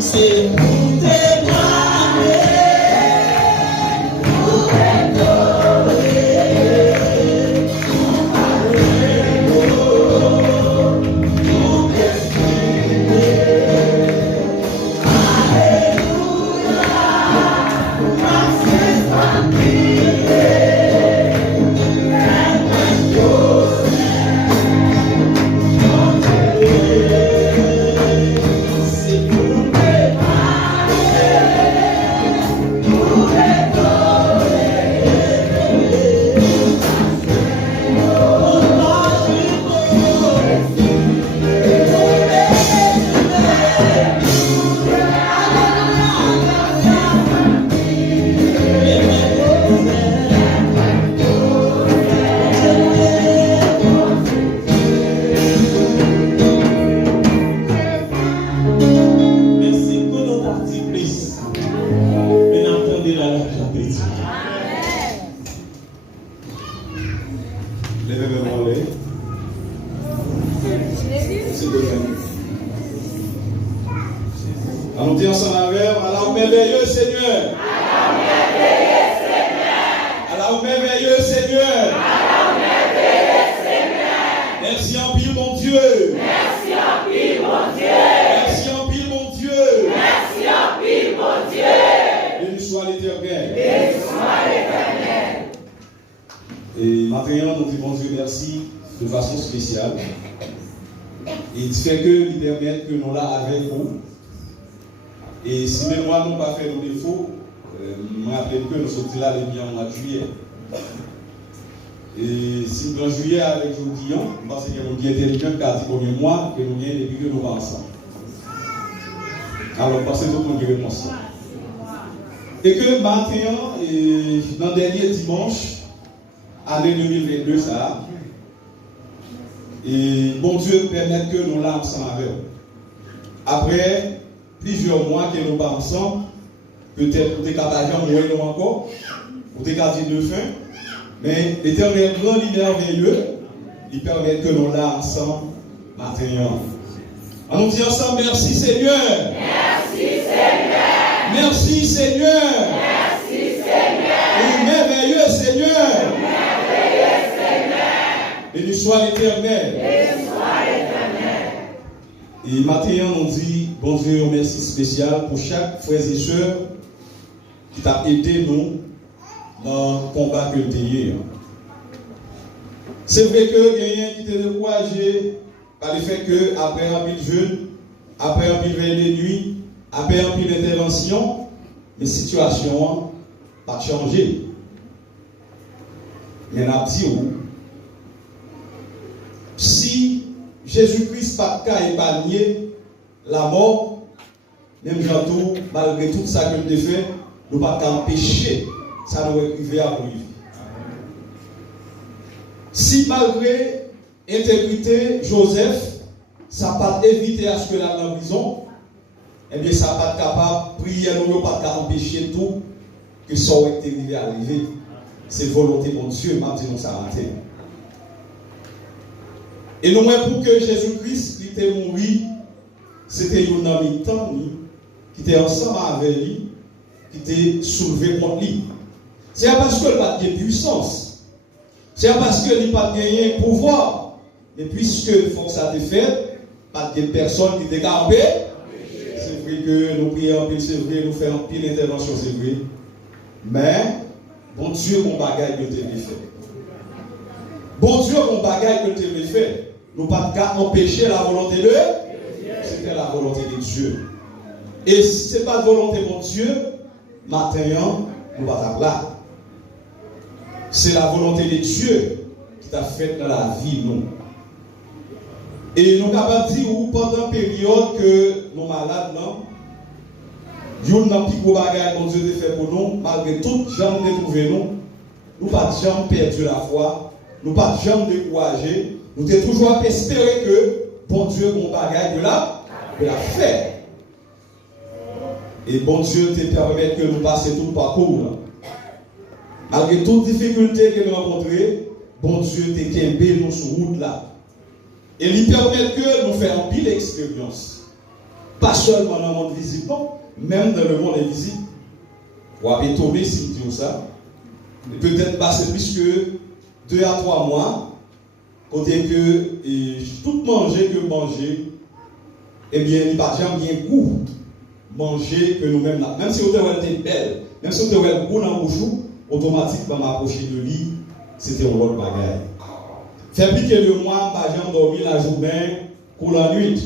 c'est pour témoigner. Allons dire ensemble avec, alors merveilleux Seigneur. Alors merveilleux Seigneur. Merci en pile mon Dieu. Merci en pile mon Dieu. Merci en pile mon Dieu. Merci en pile mon Dieu. Béni soit l'Éternel. Béni soit l'Éternel. Et maintenant, nous disons Dieu merci de façon spéciale. Et il fait que il permet que nous là avec vous. Et si même moi, nous pas fait nos défauts, je me rappelle que nous sommes là le mois de juillet. Et si nous en juillet avec Jodian, je pense que nous sommes bien intelligents car c'est combien de mois que nous sommes depuis que nous sommes ensemble. Alors, passez tout le monde qui répond ça. Et que maintenant, dans le dernier dimanche, année 2022, ça, et bon Dieu permet que nous là ensemble avec vous. Après plusieurs mois que nous pas ensemble, peut-être pour des capables de nous encore, pour des cas de fin, mais l'Éternel grand et merveilleux, il permet que nous là ensemble maintenant. On nous dit ensemble merci Seigneur. Merci Seigneur. Merci Seigneur. Merci Seigneur. Merveilleux Seigneur. Merveilleux Seigneur. Béni soit l'Éternel. Béni soit l'Éternel. Et maintenant, on dit, bon Dieu, un merci spécial pour chaque frère et sœur qui t'a aidé nous dans le combat que tu as. C'est vrai que il y a un qui t'a découragé par le fait que, après un peu de jeûne, après un peu de veille de nuit, après un peu d'intervention, les situations n'ont pas changé. Mais on a dit où? Si Jésus-Christ n'a pas épargné la mort, même Jean-Tout, malgré tout ça que nous avons fait, nous n'avons pas empêché ça nous arriver à vivre. Si malgré l'intégrité Joseph, ça n'a pas évité à ce que la dans la prison, eh bien ça n'a pas capable, prier nous n'a pas empêcher tout que ça aurait été arrivé à arriver. C'est volonté de Dieu, m'a dit nous ça matin. Et nous pour que Jésus-Christ qui était mort, c'était un ami qui était ensemble avec lui, qui était soulevé contre lui. C'est parce qu'il n'a pas de puissance. C'est parce qu'il n'a pas de pouvoir. Mais puisque il faut que ça te fait, pas de personne qui décapée. C'est vrai que nous prions en pile, c'est vrai, nous faisons en pile d'intervention, c'est vrai. Mais, bon Dieu, mon bagage que tu as fait. Bon Dieu, mon bagage que tu as fait. Nous ne pouvons pas empêcher la volonté de Dieu. C'était la volonté de Dieu. Et si ce n'est pas la volonté de Dieu, maintenant, nous ne sommes pas là. C'est la volonté de Dieu qui t'a fait dans la vie, nous. Et nous sommes capables de dire, pendant la période que nous sommes malades, nous n'avons pas de bagage que Dieu a fait pour nous, malgré tout, jamais trouvé nous. Nous n'avons pas jamais perdu la foi, nous n'avons pas jamais découragé. Nous avons toujours espéré que bon Dieu, mon bagage de la fait. Et bon Dieu te permet que nous passions tout le parcours. Malgré toutes les difficultés que nous rencontrons, bon Dieu te kembe nous sur route là. Et il permet que nous fassions une pile d'expérience. Pas seulement dans le monde visible, non, même dans le monde invisible. Vous avez étonné si je dis ça. Peut-être passer plus que 2 à 3 mois, côté que tout manger que manger, eh bien, il n'y a pas bien goût manger que nous-mêmes là. Même si vous avez été belle, même si vous avez goût dans le bouchou, automatiquement m'approcher de lui, c'était un autre bagage. Fait plus que 2 mois, pas jamais dormi la journée pour la nuit.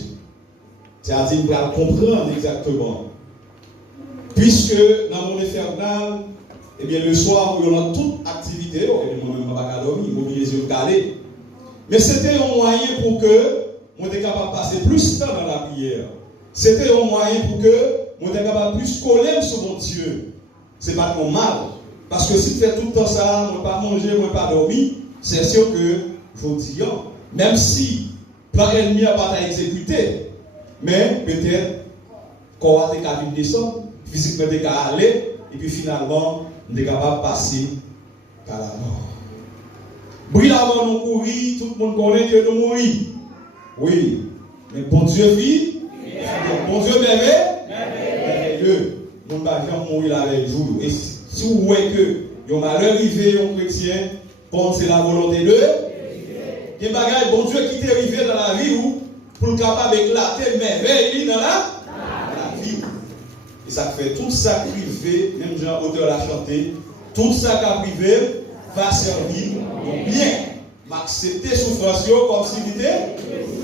C'est-à-dire, vous allez comprendre exactement. Puisque dans mon infernal, eh bien, le soir, où on a toute activité, moi-même, pas dormir, m'oublie les yeux calés. Mais c'était un moyen pour que moi était capable de passer plus de temps dans la prière. C'était un moyen pour que moi était capable de plus coller sur mon Dieu. C'est pas mon mal. Parce que si tu fais tout le temps ça, moi pas manger, moi pas dormir, c'est sûr que je vous dis, même si le plan ennemi n'a pas exécuté, mais peut-être qu'on va être capable de descendre, physiquement de aller, et puis finalement, on est capable de passer par la mort. Brillamment nous courir, tout le monde connaît que nous mourons. Oui, mais bon Dieu vit, bon Dieu merveilleux. Nous ne pouvons pas mourir avec vous. Et si vous voyez que un malheur arrivé, un chrétien, bon, c'est la volonté de Dieu. Il y a des bagages, bon Dieu qui t'est arrivé dans la vie pour le capable d'éclater merveille dans la vie. Et ça fait tout ça privé, même Jean auteur l'a chanté, tout ça qui a privé va servir au bien. M'accepter souffrance comme s'il était.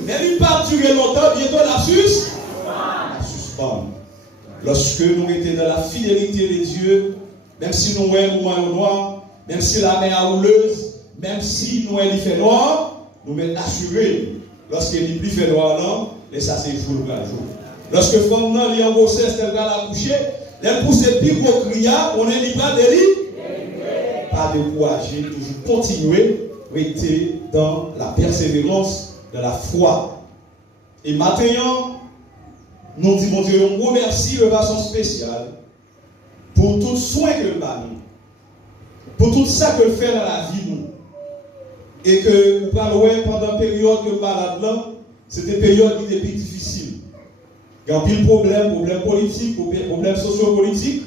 Mais il ne va pas durer longtemps, bientôt la suspend. Lorsque nous étions dans la fidélité de Dieu, même si nous sommes au noir, même si la mer est houleuse, même si nous sommes fait noir, nous sommes assurés. Lorsqu'il plus fait noir, non, et ça c'est jour par jour. Lorsque femme est en grossesse, elle va la coucher, elle pousse le plus gros criard, on est libre de lui. Pas décourager, toujours continuer, rester dans la persévérance, de la foi. Et maintenant, nous disons, mon Dieu, on remercie de façon spéciale pour tout soin que le bat nous, pour tout ça que le fait dans la vie nous. Et que vous parlez pendant la période que le malade là, c'était une période qui était plus difficile. Il y a un pile problème politique, problème socio-politique.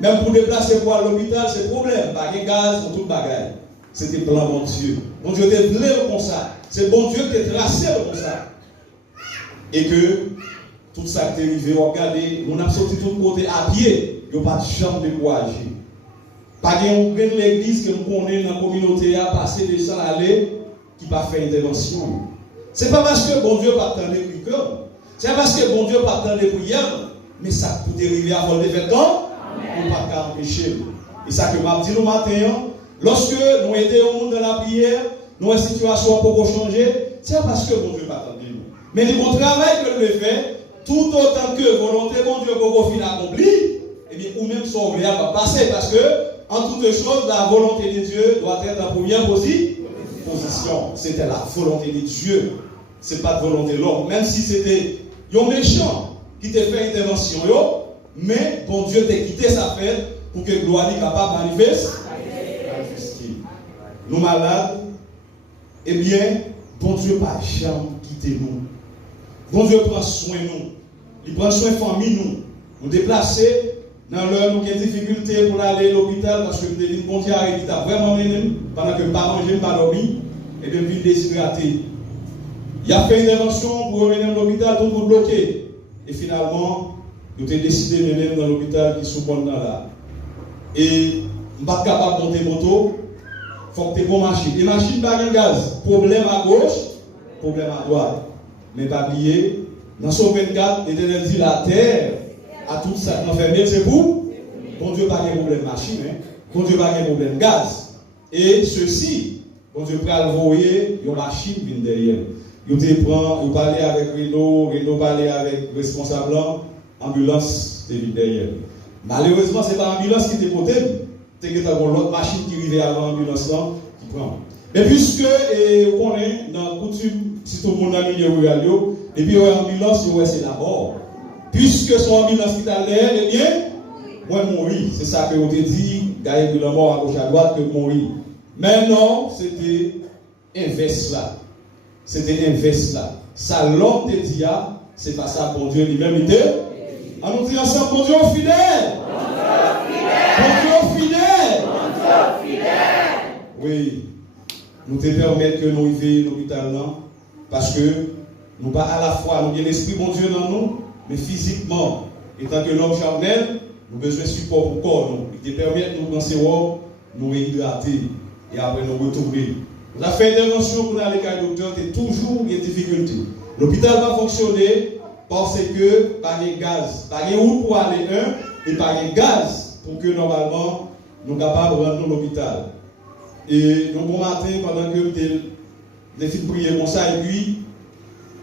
Même pour déplacer pour à l'hôpital, c'est problème. Pas de gaz, pour tout le bagage. C'était plan mon Dieu. Mon Dieu était plein comme ça. C'est bon Dieu qui est tracé comme ça. Et que tout ça qui est arrivé, regardez, on a sorti tout côté à pied. Il n'y a pas de chambre de découragé. Pas de l'église que nous connaissons dans la communauté à passer des gens à aller qui n'a pas fait intervention. Ce n'est pas parce que bon Dieu pas attendre les prières. Ce n'est pas parce que bon Dieu pas attendre les prières. Mais ça peut arriver avant le vêtements. On ne peut pas empêcher. Et ça que je dis le matin, lorsque nous aidons au monde dans la prière, nos situations peuvent changer, c'est parce que bon Dieu pas attendre nous. Mais le bon travail que nous fait, tout autant que volonté bon Dieu pour finir accompli, et bien ou même son réel va passer parce que en toute chose, la volonté de Dieu doit être en première position. C'était la volonté de Dieu. Ce n'est pas de volonté de l'homme. Même si c'était un méchant qui t'a fait intervention, mais bon Dieu t'a quitté sa fête pour que gloire soit capable de manifester. Nous malades, eh bien, bon Dieu pas jamais quitté nous. Bon Dieu prend soin de nous. Il prend soin de la famille nous. Nous déplacer dans l'heure nous avons des difficultés pour aller à l'hôpital parce que nous devons bon Dieu arrêter vraiment mené pendant que pas manger, pas dormir et depuis déshydraté. Il a fait une intervention pour revenir à l'hôpital, tout pour bloquer. Et finalement, nous avons décidé de venir dans l'hôpital qui se trouve là. Et nous ne sommes pas capables de monter moto. Il faut que tu aies une machine. Les machines pas de gaz. Problème à gauche, problème à droite. Mais pas oublier, dans son 24, l'Éternel dit la terre à tout ça qui enfermé, c'est vous. Bon Dieu pas de problème de machine. Bon Dieu pas de problème de gaz. Et ceci, bon Dieu peut envoyer une machine qui vient derrière. Vous parlez avec Renault parlez avec le responsable, ambulance qui vient derrière. Malheureusement, ce n'est pas l'ambulance qui était potée. C'est que tu as l'autre machine qui arrivait avant l'ambulance qui prend. Mais puisque, vous connaissez, dans la coutume, si tout le monde a mis le rural, et puis l'ambulance, c'est d'abord. Puisque son ambulance qui est à l'air, eh bien, moi, mourir. C'est ça que vous avez dit, gagner de la mort à gauche à droite, que mourir. Mais non, c'était inverse là. C'était inverse là. Ça, l'homme te dit, c'est pas ça, bon Dieu lui-même était. On nous dit ensemble, bon Dieu fidèle. Bon Dieu fidèle. Oui. Nous te permettre que nous vivions à l'hôpital là, parce que nous pas à la fois, nous avons l'esprit bon Dieu dans nous, mais physiquement, étant que l'homme charnel, nous avons besoin de support pour le corps. Il te permet de nous penser, nous réhydrater et après nous retourner. Nous avons fait intervention pour aller à docteur, c'est toujours des difficultés. L'hôpital va fonctionner parce que pas de gaz, pas de route pour aller et pas de gaz pour que normalement nous sommes capables de rentrer dans l'hôpital. Et donc bon matin, pendant que je fais prier comme ça, et puis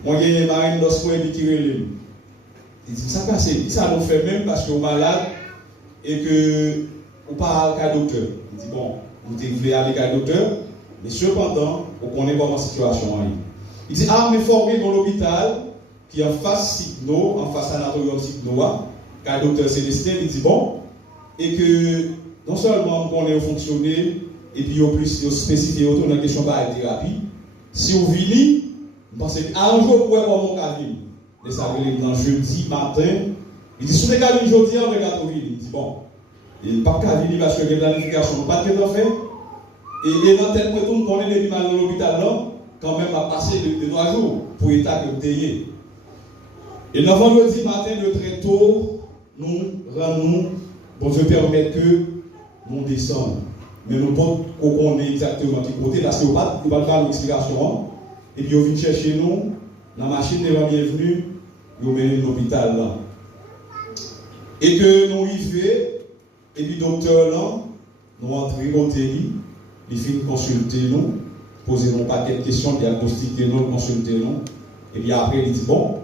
moi j'ai une marine d'osco et puis qui relève. Il dit ça passe, ça nous fait même parce qu'on est malade et que on parle à docteur. Il dit bon, vous devez aller à docteur, mais cependant, on connaît comment la situation est. Il dit ah, mais formé dans l'hôpital qui est en face Signo, en face Anatorium Signo, car le docteur Célestin, il dit bon, et que non seulement on est fonctionné, et puis au plus spécifié autour de la question de la thérapie, si vous venez, vous pensez qu'un jour vous pouvez voir mon cabine. Et ça veut dire dans jeudi matin, il dit si vous avez une jeudi, on regarde au il dit bon, il n'y a pas de cabine parce que la planification n'a pas de temps fait. Et dans tel point, on est depuis mal dans l'hôpital là, quand même à passer de 3 jours pour l'état que vous ayez. Et le vendredi matin, de très tôt, nous rendons pour se permettre que nous descendons. Mais nous ne pouvons pas connaître exactement qui côté, parce qu'il n'y a pas de l'explication. Et puis, ils viennent chercher nous, dans la machine de la bienvenue, ils mènent l'hôpital là. Et que nous arrivons, et puis, le docteur là, nous entrons au TI, il finit consulter nous, poser nos paquets de questions, diagnostiquer nous, consulter nous. Et puis après, il dit bon,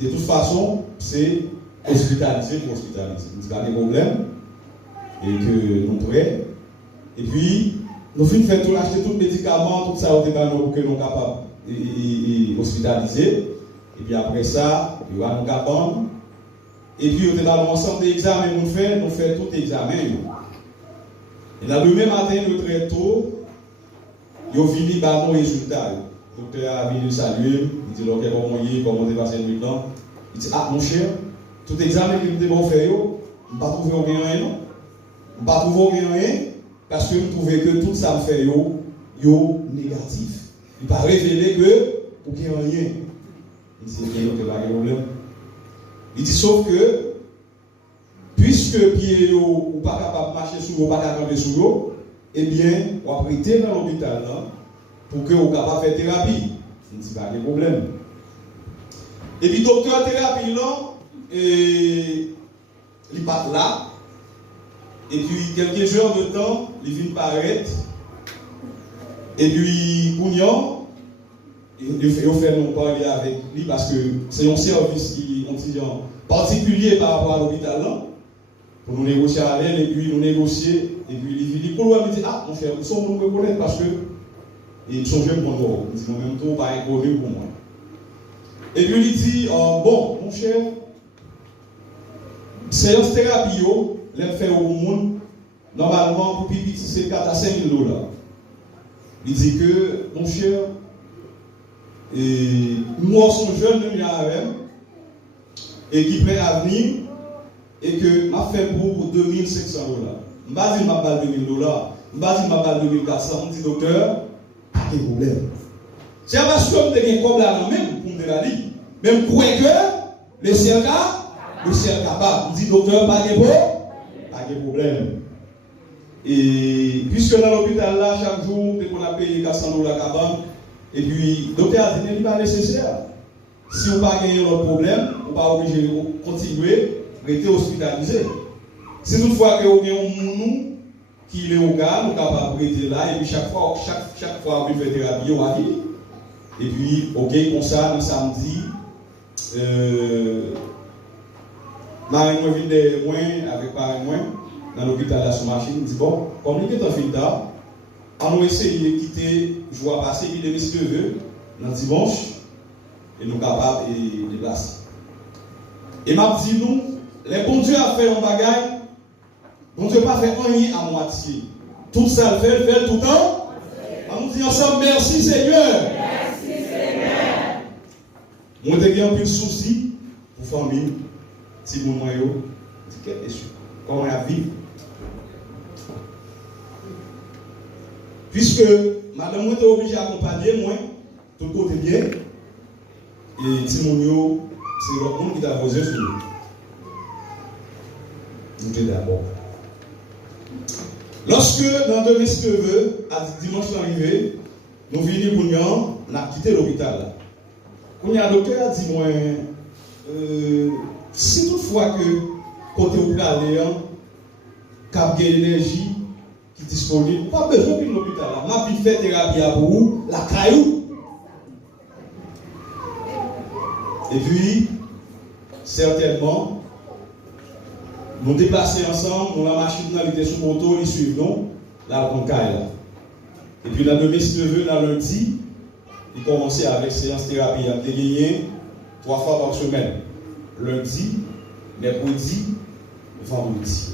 de toute façon, c'est hospitalisé pour hospitaliser. Il dit pas de problème, et que nous prêts. Et puis, nous finissons faire tout, acheter tous les médicaments, tout ça, que nous sommes capables d'hospitaliser. Et puis après ça, il y aura nos capables. Et puis, on a l'ensemble des examens que nous faisons tout l'examen. Et dans le même matin, nous très tôt, ils ont fini par nos résultats. Le docteur a venu saluer, il dit ok, comment on est passé le temps. Il dit ah, mon cher, tout examen que nous devons faire, on ne va pas trouver rien, non? On ne va pas trouver rien. Parce que nous trouvons que tout ça me fait yo négatif. Il va révéler que vous n'avez rien. Il dit qu'il n'y a pas de problème. Il dit sauf que, puisque pied ou pas capable de marcher sur vous, pas capable de camper sur vous, eh bien, on va prêter dans l'hôpital pour que vous capable de faire thérapie. Il dit pas de problème. Et puis, docteur thérapie, il n'est pas là. Et puis, quelques heures de temps, il vient paraître. Et puis, Kounion, il fait nous parler avec lui parce que c'est un service qui est particulier par rapport à l'hôpital. Pour nous négocier avec elle, et puis nous négocier. Et puis, il dit, pour lui, il dit, ah, mon cher, nous sommes nous reconnaître parce que ils sont jeunes pour nous. Il dit, en même temps, pas inconnu pour moi. Et puis, il dit, bon, mon cher, séance thérapie, les faire au monde, normalement, pour pipi, c'est 4 à 5 000 $. Il dit que, mon cher, moi, son jeune, et qui prêt à venir, et que m'a fait pour 2 500 $. Je ne vais pas dire ma balle 2 000 $, je ne vais pas dire ma balle 2 400 $. Je dis, docteur, pas de problème. C'est parce que je suis comme là, même pour me dire, même pour que le ciel capable. Je dis, docteur, pas de problème. Et puisque dans l'hôpital là, chaque jour, on a payé 400 $ à cabane, et puis le docteur a dit qu'il n'est pas nécessaire. Si on n'a pas gagné le problème, on n'est pas obligé de continuer à être hospitalisé. Si toutefois que vous avez un monde qui est au gars, on est capable de rester là, et puis chaque fois qu'on fait thérapie, on va vivre. Et puis, ok, comme ça, le samedi, Marie moi vient de moi avec Paris moi dans l'hôpital de la machine, dit bon, comme il est en fin d'art, on va essayer de quitter, je vois passer, il est monsieur dans dimanche, et nous sommes capables de déplacer. Et m'a dit nous, les bons dieux a fait un bagage, bon Dieu pas fait rien à moitié. Tout ça fait tout le temps. On nous dit ensemble, merci Seigneur. Merci Seigneur. Moi, j'ai un peu de soucis. pour famille, si vous m'avez dit comment on a vécu. Puisque madame était obligée d'accompagner moi, tout côté bien, et Timonio, c'est l'autre monde qui t'a posé sur nous. Nous sommes d'abord. Lorsque dans 2009, à dimanche arrivé, nous venons pour nous, on a quitté l'hôpital. Quand il y a un docteur qui dit moi, si toutefois que côté où vous allez, cap d'énergie qui est disponible, pas besoin de l'hôpital. Ma vie fait thérapie pour vous, la caillou. Et puis, certainement, nous déplacer ensemble, nous la machine dans l'idée sous moto, ils suivent nous, là on caille. Et puis, la demi dans lundi, il commençait avec séance thérapie. Il a gagné 3 fois par semaine. Lundi, mercredi, vendredi.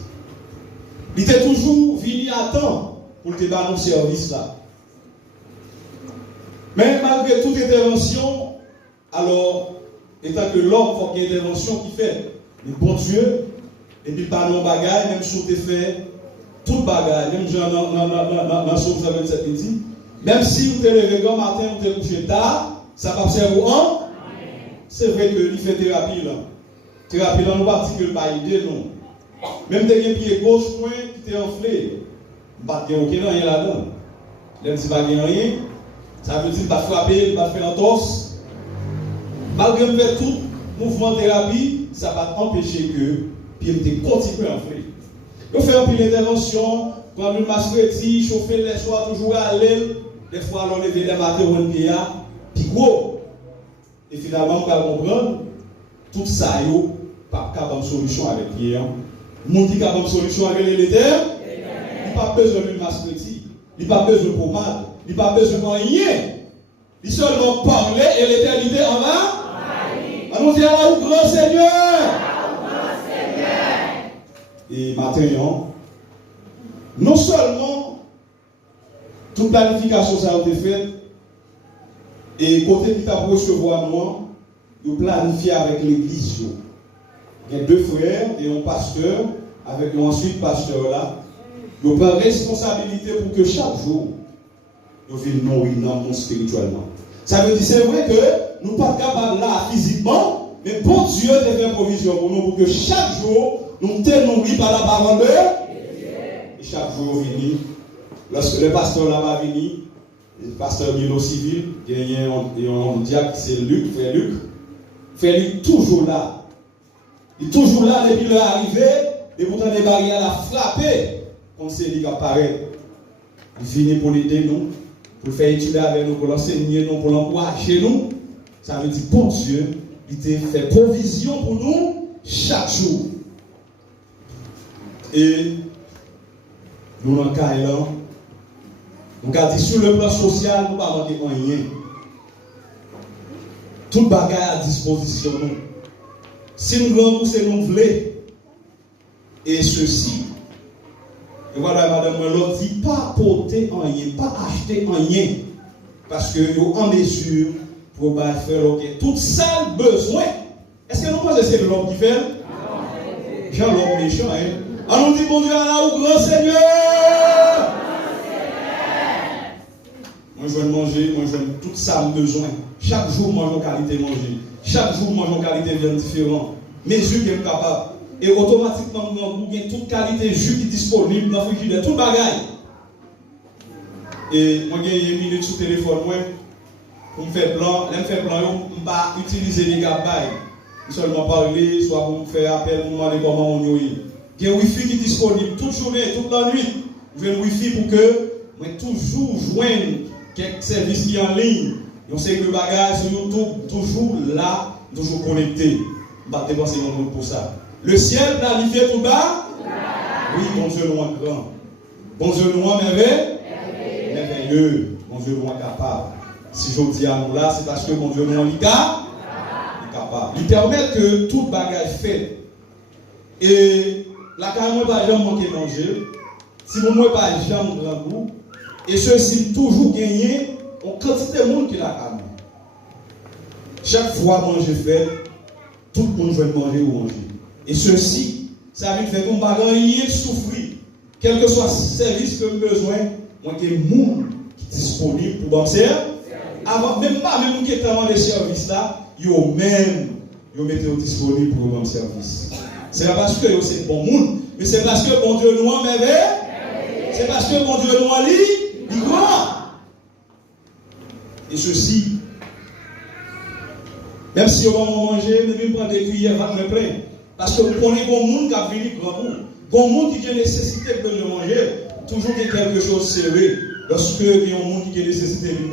Il était toujours venu à temps pour te donner nos services là. Mais malgré toute intervention, alors, étant que l'homme, il faut qu'il y ait une intervention qui fait le bon Dieu, et puis pas nos bagages, même si on te fait tout bagage, même dans Somme 27 midi, même si vous êtes levé le matin, vous êtes couché tard, ça va faire vous en. C'est vrai que il fait thérapie là. Thérapie là, nous pas dire que le pas idée non. Même des pieds gauche point qui t'est enflé, pas de rien là-dedans. Même si pas rien, ça veut dire pas frapper, pas faire entorse. Malgré le fait tout mouvement thérapie, ça va empêcher que pied te continue à enfler. Vous faites un peu d'intervention, prendre une masquette, chauffer les soirs toujours à l'aile, des fois on lever les matins ou un pied, puis gros. Et finalement, on va comprendre, tout ça, il n'y a pas de solution avec pied. Mon qui a une solution avec les terres, il n'y a pas besoin d'une masquette, il n'y a pas besoin de pommade, il n'y a pas besoin de rien. Il seulement parler et l'éternité en va. On nous dit à où grand Seigneur. Et maintenant, non seulement toute planification ça a été faite, et côté qui t'a recevoir moi, nous planifier avec l'église. Il y a 2 frères et un pasteur, avec ensuite pasteur là. Nous prenons responsabilité pour que chaque jour, nous vivons nourrir spirituellement. Ça veut dire, c'est vrai que nous ne sommes pas capables là physiquement, mais bon Dieu a fait provision pour nous, pour que chaque jour, nous sommes nourris par la parole de Dieu. Et chaque jour, venu, lorsque le pasteur là va venir, le pasteur Milo Civil, il y a un diacre, c'est Luc, frère Luc. Frère Luc, toujours là. Il est toujours là depuis leur arrivée, et pourtant les barrières la frappé. Quand c'est lui qui apparaît, il finit pour l'aider nous, pour faire étudier avec nous, pour l'enseigner nous, pour l'encourager nous. Ça veut dire, bon Dieu, il t'a fait provision pour nous chaque jour. Et nous, dans le cas là, nous avons dit sur le plan social, nous ne pouvons pas manquer rien. Tout bagage à disposition nous. Si nous voulons, c'est nous voulons. Et ceci, et voilà, madame, l'autre dit pas porter rien, pas acheter rien. Parce que nous en mesure pour faire tout ça besoin. Est-ce que nous pensons que c'est l'homme qui fait? Jean l'homme méchant, hein? On nous dit, mon Dieu, Allah, au grand Seigneur! Moi, je veux manger, moi, je veux tout ça besoin. Chaque jour, moi, j'ai qualité de manger. Chaque jour, moi, j'ai qualité de différent. Mes yeux qui sont capables. Et automatiquement, vous avez toute qualité de jus qui est disponible dans le frigidaire, tout bagaille. Et moi, j'ai une minute sur le téléphone, moi, pour me faire plan, je ne vais pas utiliser les gabailles. Seulement parler, soit pour me faire appel, pour me demander comment on y est. Il y a un Wi-Fi qui est disponible toute journée, toute la nuit. Je veux un Wi-Fi pour que je toujours joigne quelques services qui sont en ligne. On sait que le bagage sur YouTube, toujours là, toujours connecté. Je ne vais pas dépenser mon pour ça. Le ciel planifié tout bas? Oui, bon Dieu loin grand. Bon Dieu loin merveilleux. Bon Dieu loin capable. Si je dis à nous là, c'est parce que bon Dieu loin est capable. Il permet que tout bagage fait. Et la carrière pas jamais manquer manger. Si vous ne pas jamais grand goût. Et ceci toujours gagné en quantité de monde qui l'a carrière. Chaque fois manger fait. tout le monde veut manger ou manger. Et ceci, ça veut faire qu'on ne va rien souffrir. Quel que soit le service que nous avons besoin, moi, il y a des gens qui sont disponibles pour me servir. Avant, même pas, même qui est dans les services là, ils mettent disponibles pour me service. C'est pas parce que c'est bon monde, mais c'est parce que bon Dieu nous a merveilleux. C'est parce que bon Dieu nous a dit grand. Et ceci, même si on va manger, même prendre des cuillères, va me plaindre. Parce que vous connaissez bon monde qui a venu grand bout. Bon monde qui a nécessité de le manger, toujours qu'il y a quelque chose de serré. Lorsque il y a un monde qui a nécessité de le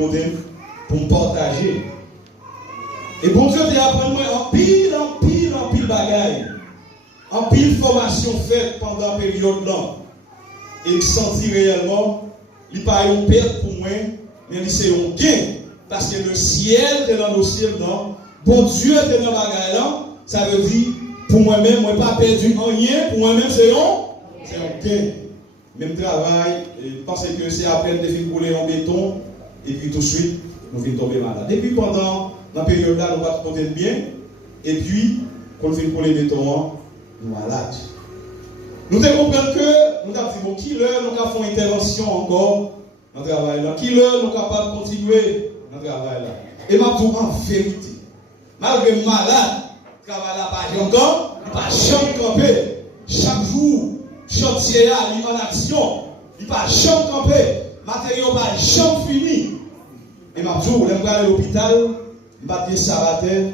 pour me partager. Et bon Dieu t'a appris en pile bagaille. En pile formation faite pendant la période là. Et il sentit réellement, il n'est pas une perte pour moi, mais c'est un gain. Parce que le ciel est dans le ciel, non. Bon Dieu est dans la bagaille là. Ça veut dire, pour moi-même, moi pas perdu rien. Pour moi-même, c'est un gain. Même travail, pensez que c'est à peine de finir couler en béton, et puis tout de suite, nous venons tomber malade. Depuis pendant la période là, nous va porter bien, et puis, quand nous finissons couler le béton, nous malades. Nous devons comprendre que nous avons dit, bon, qui l'heure nous avons fait une intervention encore dans le travail là, qui l'heure nous sommes capables de continuer dans le travail là. Et ma tout en vérité, malgré malade, le travail là pas encore, il pas jamais camper. Chaque jour, chantier là, il est en action, il pas jamais camper, matériaux pas jamais fini. Et ma tout, je vais aller à l'hôpital, je vais dire ça à terre,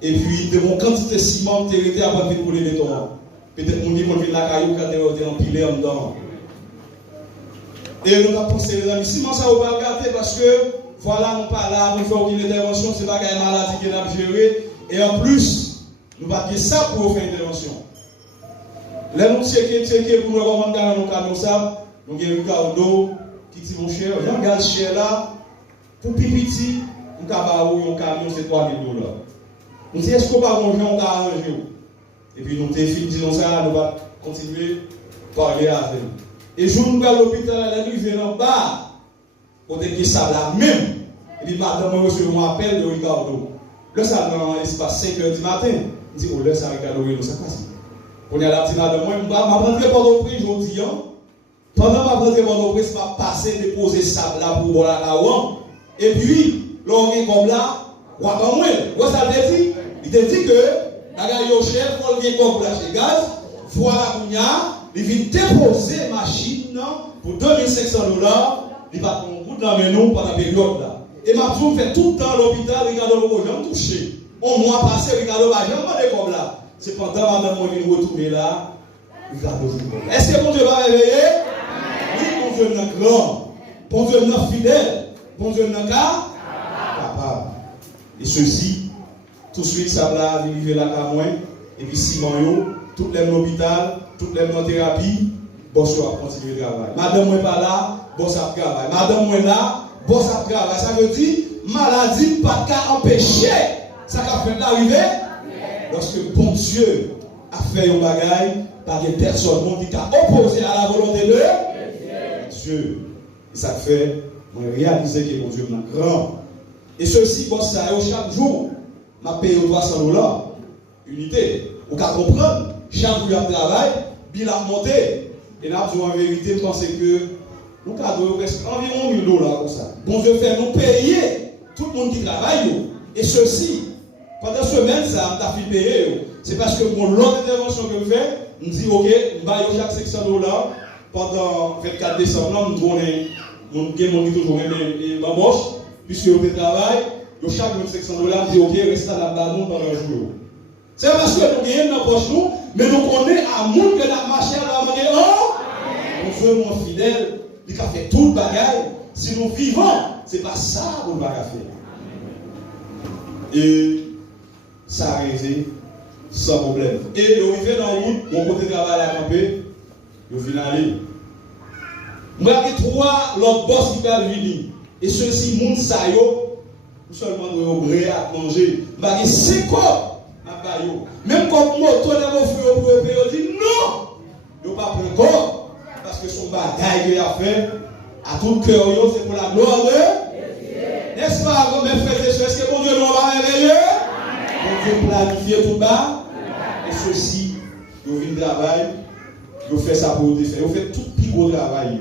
et puis de mon quantité de ciment, tu es avant de couler les béton. Peut-être qu'on dit qu'on vit la caillou quand on est empilé en dedans. Et nous avons pensé, les amis, si ça ne va pas regarder parce que voilà, nous pas là pour faire aucune intervention, ce n'est pas une maladie qui est à gérer. Et en plus, nous ne pas dire ça pour faire une intervention. Là, nous checker pour nous recommander dans nos camions ça. Nous avons Ricardo qui dit mon cher, j'en garde cher là, pour pipiti, nous avons un camion, c'est $3,000. Nous disons, est-ce qu'on va manger, on va arranger? Et puis nous disons ça, nous allons continuer à parler avec nous. Et je nous à l'hôpital, la nuit, je viens en bas, côté qui ça là même. Et puis madame, moi, je me rappelle de Ricardo. Là, ça dans l'espace 5h du matin. Je dis, oh là, ça Ricardo, ça passe. On est à la petite madame, moi, je vais rentrer pendant le prix, je dis, pendant ma rentrée pendant le prix, je vais passer, déposer ça là pour voir la ouan. Et puis, là, on est comme là, on va pas moins. Quoi ça te dit? Il te dit que, le chef, il vient comme lâcher gaz, voilà qu'on y a, il vient déposer machine pour $2,500, il va prendre un coup dans la main pendant la période là. Et ma femme fait tout le temps à l'hôpital, regarde le mot, j'aime toucher. On mois passé, regarde le j'aime pas des comme là. C'est pendant madame moi vient retourner là, regarde le jour. Est-ce que mon Dieu va réveiller? Oui, mon Dieu est grand, mon Dieu est fidèle, mon Dieu est capable. Et ceci, tout de suite, ça va vivre là à moi, et puis Simon, tout les l'hôpital, tout les en thérapie, boss va continuer le travail. Madame moi pas là, boss a travail. Madame moi là, boss a travail. Ça veut dire, maladie pas qu'à empêcher ça qu'a fait l'arrivée. Lorsque bon Dieu a fait un bagaille, par des personnes qui ont opposé à la volonté de Dieu. Et ça fait, moi réaliser que mon Dieu est grand. Et ceci, boss ça, chaque jour, ma paye au $300. Unité. Vous pouvez comprendre, chaque jour de travail, bilan monté. Et là, en vérité, je pense que nous avons environ $1,000 comme ça. Bon Dieu fait nous payer tout le monde qui travaille. Et ceci, pendant ce semaine, ça m'a fait payer. C'est parce que mon l'autre intervention que je fais, je me dis, ok, je vais chaque $600 pendant le 24 décembre. Nous avons toujours ma bosse, puisque je travaille. Chaque $600, je dis, ok, reste à la banane pendant un jour. C'est parce que nous gagnons dans la poche, mais nous connaissons à monde que la machine va demander, oh, on veut mon fidèle, il a fait tout le bagage. Si nous vivons, ce n'est pas ça qu'on va faire. Et ça a réussi sans problème. Et nous vivons dans la route, mon côté travail à camper, nous venons aller. Moi, j'ai trois l'autre boss qui va venir. Et ceux-ci, moun sa yo, nous seulement nous gré à manger. J'ai 5 ans. Même quand moi, toi, mon frère, on dit non, il ne pas prendre corps, parce que son bagaille qu'il a fait, à tout cœur, c'est pour la gloire de Dieu. N'est-ce pas, mes frères et sœurs, est-ce que mon Dieu nous va réveiller? Mon Dieu planifie planifier tout bas. Et ceci, ils viennent travail, ils fait ça pour vous faire. Ils fait tout plus gros travail.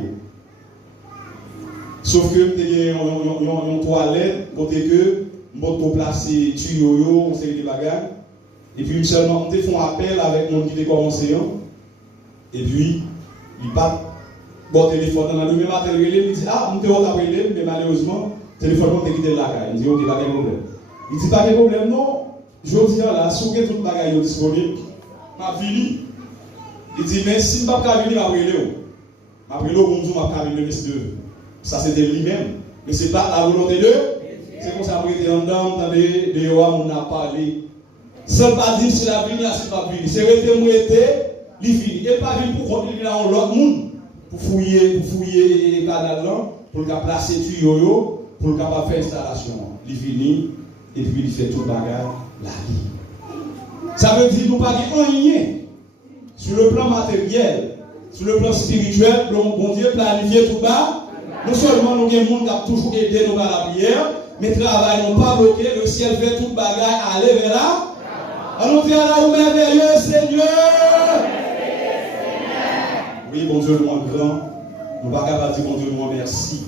Sauf que vous avez une toilette, côté que vous placer tuyau, on sait des bagages. Et puis seulement, on fait un appel avec mon qui est commencé. Et puis, il part. Bon téléphone dans le même matin, il dit ah, on te appelé, mais malheureusement, le téléphone on t'a quitté la caille. Il dit ok, pas de problème. Il dit pas de problème, non. Je dis là, si vous avez tout le bagage disponible, ma fini. Il dit mais si je ne peux pas venir, je vais après le bonjour, je vais venir le ça c'était lui-même. Mais ce n'est pas la volonté de. C'est comme ça que en dedans, de Yoa, on a parlé. Sans pas dire si la vie là, c'est pas fini. C'est resté mouetté, il fini. Et pas venir pour continuer là, on l'autre monde. Pour fouiller les canals là, pour le placer tuyau, pour le faire installation. Il finit et puis il fait tout le bagage la vie. Ça veut dire que nous ne pouvons pas rien sur le plan matériel, sur le plan spirituel, bon Dieu planifié tout bas. Non seulement nous avons des gens qui ont toujours aidé nous par la prière, mais le travail n'a pas bloqué, le ciel fait tout le bagage aller vers là. Allons dire là où merveilleux Seigneur. Oui, bon Dieu, nous grand, nous ne pouvons pas dire bon Dieu, nous merci.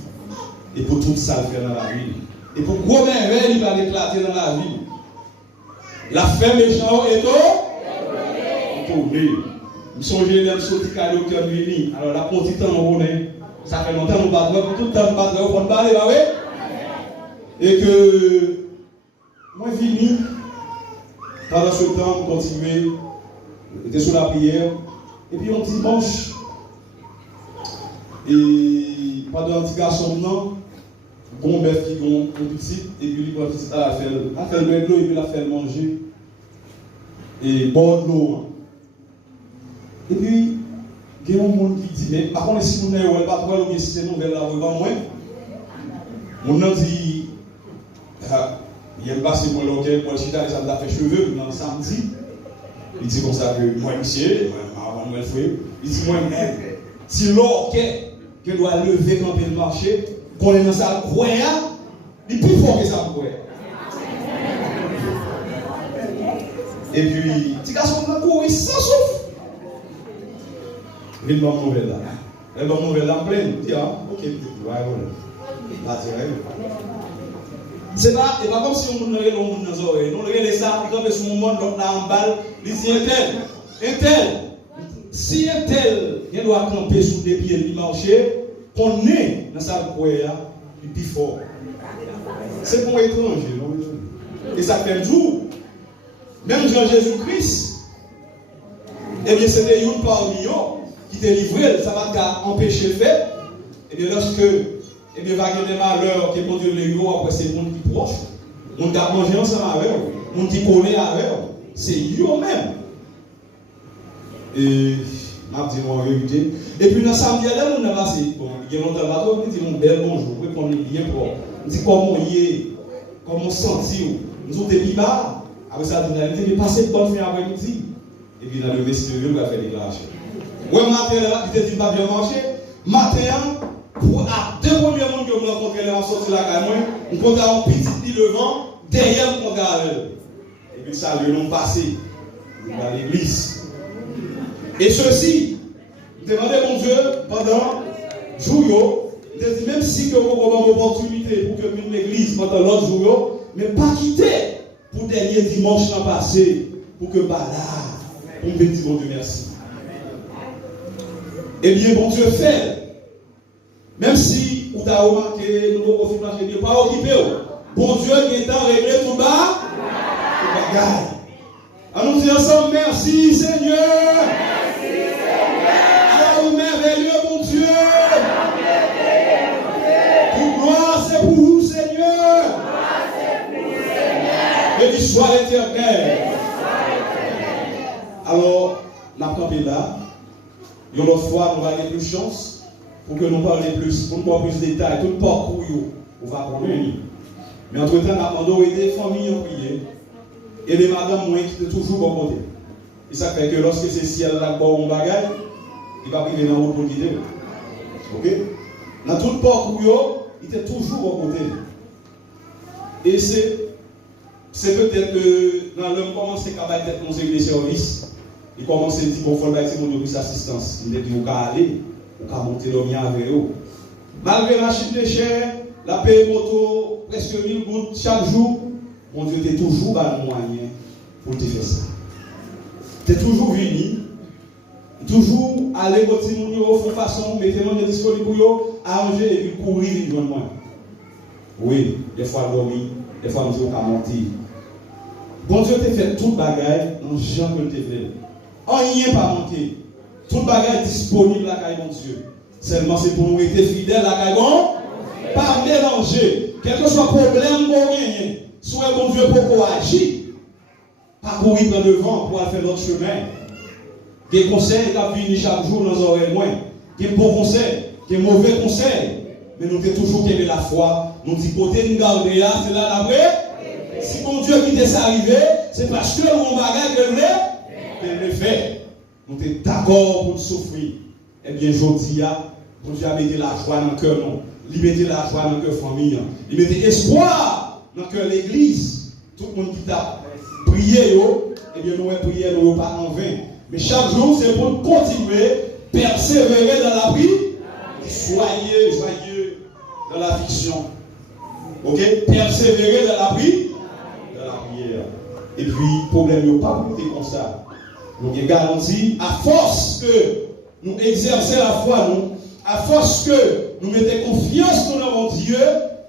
Et pour tout ça, le faire dans la vie. Et pour gros merveille, il va éclater dans la vie. La fin méchant est tombée. Nous sommes les mêmes choses qui ont été venus. Alors, la petite temps, on est. Ça fait longtemps que nous battons, tout le temps nous battons, on va aller, oui. Et que, moi, fini, pendant ce temps, on continuait, on était sur la prière. Et puis, on dimanche. Et pendant un petit garçon, non, bon bœuf qui est un petit, et puis il va faire le l'eau et puis la faire manger. Et boire de l'eau. Et puis, il y a un monde qui dit, mais par contre, si vous n'avez pas trop, ou si c'est nouvelle là, vous n'avez pas moins. Mon nom dit, il y a passé pour l'hôtel, pour le chita, ça m'a fait cheveux, dans le samedi. Il dit comme ça que moi, monsieur, avant moi, il dit, moi, si l'orchestre que doit lever quand il marche, qu'on est dans sa croix, il est plus fort que sa croix. Et puis, petit garçon va courir sans souffle. Il y a une bonne nouvelle là. Elle bonne nouvelle là, pleine. Il dit, ah, ok, voilà. C'est pas comme si on avait le monde dans les oreilles. Nous regardons ça, quand on sur le monde, l'autre là en balle, il dit, un tel. Si un tel, il doit camper sous des pieds et marcher, qu'on est dans sa croix, il est plus fort. C'est pour étranger. Et ça fait un jour. Même Jean-Jésus-Christ, eh bien, c'était une parmi eux qui était livré, ça va empêcher le fait. Eh bien, lorsque, eh bien, va y avoir des malheurs qui vont dire les eux, après c'est le monde qui proche. Le monde qui a mangé ensemble avec eux, le monde qui connaît avec eux. C'est eux-mêmes. Et, m'a dit mon vérité. Et puis, dans samedi, là, on a passé. Bon, il y a longtemps, on dit mon bel bonjour, on prend bien pour. On dit comment il est, comment on sentit. Nous sommes des bibas. Après ça, on a dit, mais passez de bonne fin après-midi. Et puis, dans le vestiaire, on va faire des déclaration. Ouais, matin, là, il était dit, pas bien marché. Matin, pour deux premiers mondes que vous rencontrez là, en sortie de la caille, on compte à un petit lit devant, derrière, on compte à elle. Et puis, ça, le nom passé, dans l'église. Et ceci, demandez mon Dieu pendant jour, même si vous avez une opportunité pour que vous l'église pendant l'autre jour, mais pas quitter. Pour dernier dimanche l'an passé, pour que là, on me dise bon Dieu merci. Eh bien, bon Dieu fait. Même si vous avez remarqué, nous avons confirmé, bien pas occupé. Bon Dieu qui est en réglé tout bas, tout bagaille. Alors nous disons ensemble, merci Seigneur. Merci Seigneur. Alors merveilleux mon Dieu. Pour gloire c'est pour vous Seigneur. Et soit l'éternel. Alors, la campé là, une autre fois, nous allons avoir plus de chance pour que nous parlions plus, pour nous avoir plus de détails, tout le parcours, on va connaître. Mais entre-temps, nous avons aidé les familles en prier et les madames moins qui étaient toujours bon côté. Et ça fait que lorsque c'est ciel là, bon bagaille, il va priver dans le haut pour guider. Ok? Dans tout le parcours, il était toujours bon côté. Et c'est C'est peut-être que dans l'homme commence à faire des conseils de service. Il commence à dire bon, il faut faire mon assistance. Il dit vous pouvez aller, vous pouvez monter l'homme avec eux. Malgré la machine de chair, la paix moto, presque 1000 gouttes chaque jour, mon Dieu, tu es toujours dans le moyen pour te faire ça. Tu es toujours venu, toujours aller continuer de façon, mettez-nous des disponibles pour eux, arranger et puis courir une journée. Oui, des fois dormir, des fois nous avons monter. Bon Dieu t'a fait toute bagaille dans le genre que tu fait. Rien pas manqué. Toute bagaille disponible à la mon Dieu. Seulement c'est pour nous être fidèles à la bon. Pas mélanger. Quel que soit le problème, bon rien. Soit bon Dieu pour agir. Pas courir dans le vent pour faire notre chemin. Des conseils qui viennent chaque jour dans nos oreilles moins. Des bons conseils, des mauvais conseils. Mais nous avons toujours gagné la foi. Nous disons côté de garder là, c'est là la vraie. Si mon Dieu qui t'est arrivé, c'est parce que mon bagage est le fait. Nous sommes d'accord pour souffrir. Eh bien, je dis, mon Dieu a mis la joie dans le cœur, non. Il met la joie dans le cœur famille. Il met espoir dans le cœur de l'église. Tout le monde qui t'a prié, eh bien, nous avons prié, nous n'avons pas en vain. Mais chaque jour, c'est pour continuer, persévérer dans la prière. Soyez joyeux dans la fiction. Ok? Persévérer dans la prière. Et puis, le problème n'est pas pour comme ça. Donc, il garantit, à force que nous exerçons la foi, nous, à force que nous mettons confiance dans mon Dieu,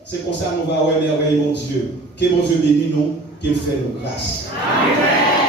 c'est comme ça que nous allons merveiller mon Dieu. Que mon Dieu bénisse nous, qu'il fait nous grâce. Amen.